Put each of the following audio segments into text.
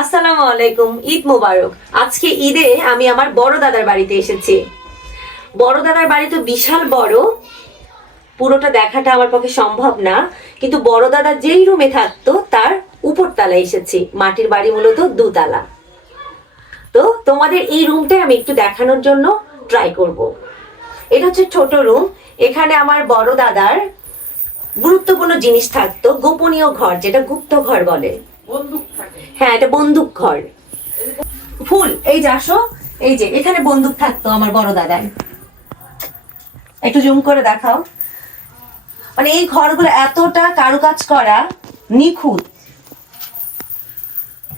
আসসালামু আলাইকুম, ঈদ মোবারক। আজকে ঈদে আমি আমার বড় দাদার বাড়িতে এসেছি। বড় দাদার বাড়ি তো বিশাল বড়, পুরোটা দেখাটা আমার পক্ষে সম্ভব না, কিন্তু বড় দাদা যেই রুমে থাকতো তার উপর তলায় এসেছি। মাটির বাড়ি মূলত দোতলা। তো তোমাদের এই রুমটা আমি একটু দেখানোর জন্য ট্রাই করব। এটা হচ্ছে ছোট রুম। এখানে আমার বড় দাদার গুরুত্বপূর্ণ জিনিস থাকতো, গোপনীয় ঘর, যেটা গুপ্ত ঘর বলে। হ্যাঁ, এটা বন্দুক ঘর। ফুল, এই যে আসো, এই যে এখানে বন্দুক থাকতো আমার বড় দাদার। একটু জুম করে দেখাও। মানে এই ঘরগুলো এতটা কারুকাজ করা, নিখুঁত।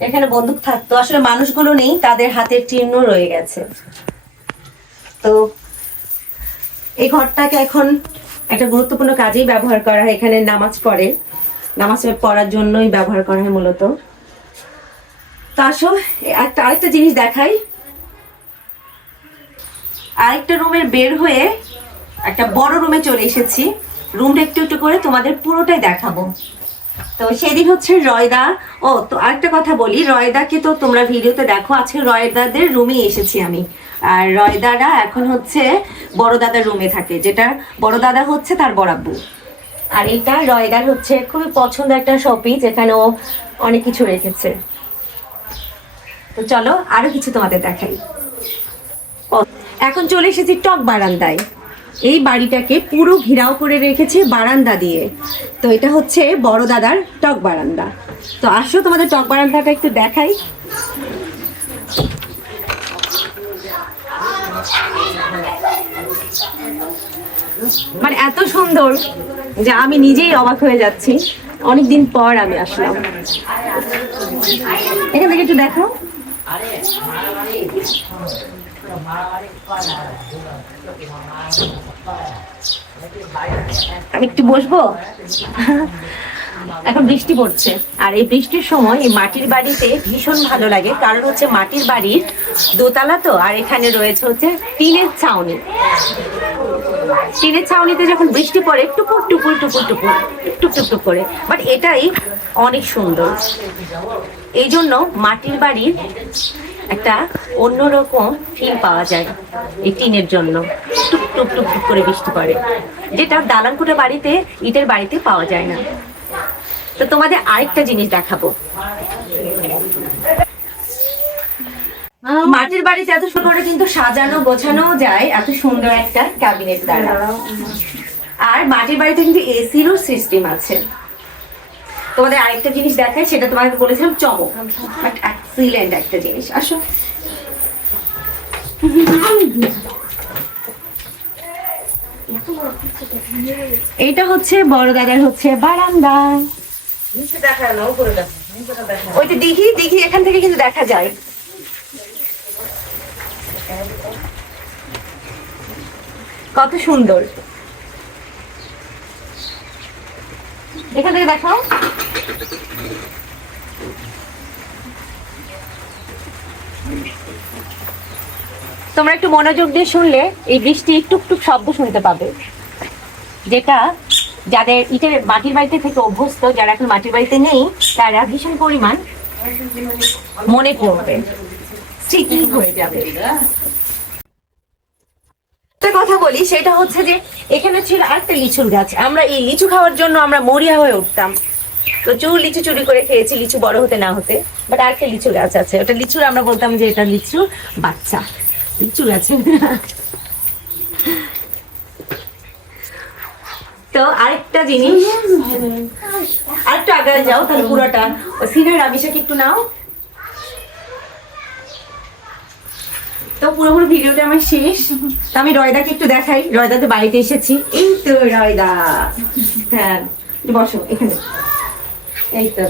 এখানে বন্দুক থাকতো, আসলে মানুষগুলো নেই, তাদের হাতের চিহ্ন রয়ে গেছে। তো এই ঘরটাকে এখন একটা গুরুত্বপূর্ণ কাজেই ব্যবহার করা হয়। এখানে নামাজ পড়ে, নামাজ পড়ার জন্যই ব্যবহার করা হয় মূলত। তো আসো আরেকটা জিনিস দেখাই। আরেকটা রুমের বের হয়ে একটা বড় রুমে চলে এসেছি। রুমটা একটু একটু করে তোমাদের পুরোটাই দেখাবো। তো সেদিন হচ্ছে রয়দা। ও, তো আরেকটা কথা বলি, রয়দাকে তো তোমরা ভিডিওতে দেখো। আজকে রয়দাদের রুমে এসেছি আমি। আর রয়দারা এখন হচ্ছে বড় দাদার রুমে থাকে, যেটা বড় দাদা হচ্ছে তার বড়াব্বু। আর এটা রয়দার হচ্ছে খুবই পছন্দের একটা শপিস, যেখানে ও অনেক কিছু রেখেছে। তো চলো আরো কিছু তোমাদের দেখাই। এখন চলে এসেছি টক বারান্দায়। এই বাড়িটাকে পুরো ঘেরাও করে রেখেছে বারান্দা দিয়ে। তো এটা হচ্ছে বড় দাদার টক বারান্দা। তো আসো তোমাদের টক বারান্দাটা একটু দেখাই। মানে এত সুন্দর যে আমি নিজেই অবাক হয়ে যাচ্ছি। অনেকদিন পর আমি আসলাম। এখান থেকে একটু দেখো। আমি একটু বসবো। এখন বৃষ্টি পড়ছে, আর এই বৃষ্টির সময় এই মাটির বাড়িতে ভীষণ ভালো লাগে। কারণ হচ্ছে মাটির বাড়ির দোতলা তো, আর এখানে রয়েছে হচ্ছে টিনের ছাউনি। টিনের ছাউনিতে যখন বৃষ্টি পড়ে টুপুর টুপুর টুপুর টুপুর টুক টুক টুক করে, বাট এটাই অনেক সুন্দর। এই জন্য মাটির বাড়ির একটা অন্যরকম ফিল পাওয়া যায় এই টিনের জন্য। টুক টুক টুক টুক করে বৃষ্টি পড়ে, যেটা দালানকোঠা বাড়িতে, ইটের বাড়িতে পাওয়া যায় না। তো তোমাদের আরেকটা জিনিস দেখাবো। মাটির বাড়িতে এত সুন্দর করে কিন্তু সাজানো গোছানো যায় এত সুন্দর একটা ক্যাবিনেট দ্বারা। আর মাটির বাড়িতে কিন্তু এসিরও সিস্টেম আছে। তোমাদের আরেকটা জিনিস দেখায়, সেটা তোমাকে বলেছিলাম চমক, বাট এক্সিলেন্ট একটা জিনিস। আসো, এইটা হচ্ছে বড় দাদার হচ্ছে বারান্দা। ওইটা দেখি দেখি, এখান থেকে কিন্তু দেখা যায়। কত সুন্দর, এখান থেকে দেখাও। তোমরা একটু মনোযোগ দিয়ে শুনলে এই বৃষ্টি টুকটুক শব্দ শুনতে পাবে, যেটা যাদের ইটের মাটির বাড়িতে থেকে অভ্যস্ত, যারা এখন মাটির বাড়িতে নেই, তারা ভীষণ পরিমাণ মনে করবে, স্মৃতি হয়ে যাবে। একটা কথা বলি, সেটা হচ্ছে যে এখানে ছিল আরেকটা লিচুর গাছ। আমরা এই লিচু খাওয়ার জন্য আমরা মরিয়া হয়ে উঠতাম। প্রচুর লিচু চুরি করে খেয়েছি, লিচু বড় হতে না হতে। বাট আরেকটা লিচু গাছ আছে, ওটা লিচুর আমরা বলতাম যে এটা লিচু বাচ্চা, লিচু গাছে। তো আরেকটা জিনিস, আরেকটু আগে যাও তাহলে পুরোটা সিনের আবিষাকে একটু নাও। তো পুরোপুরি ভিডিওটা আমার শেষ। তো আমি রয়দাকে একটু দেখাই। রয়দা তো বাড়িতে এসেছি। এই তো রয়দা, হ্যাঁ বসো এখানে। এই তো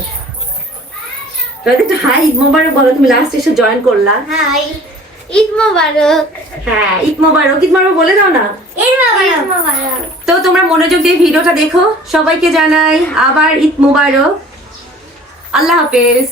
রয়দা, একটু হাই, ঈদ মোবারক বলো। তুমি লাস্ট এসে জয়েন করলা। হাই, ঈদ মোবারক। হ্যাঁ, ঈদ মোবারক, ঈদ মোবারক বলে দাও না। ঈদ মোবারক। তো তোমরা মনোযোগ দিয়ে ভিডিওটা দেখো। সবাইকে জানাই আবার ঈদ মোবারক। আল্লাহ হাফেজ।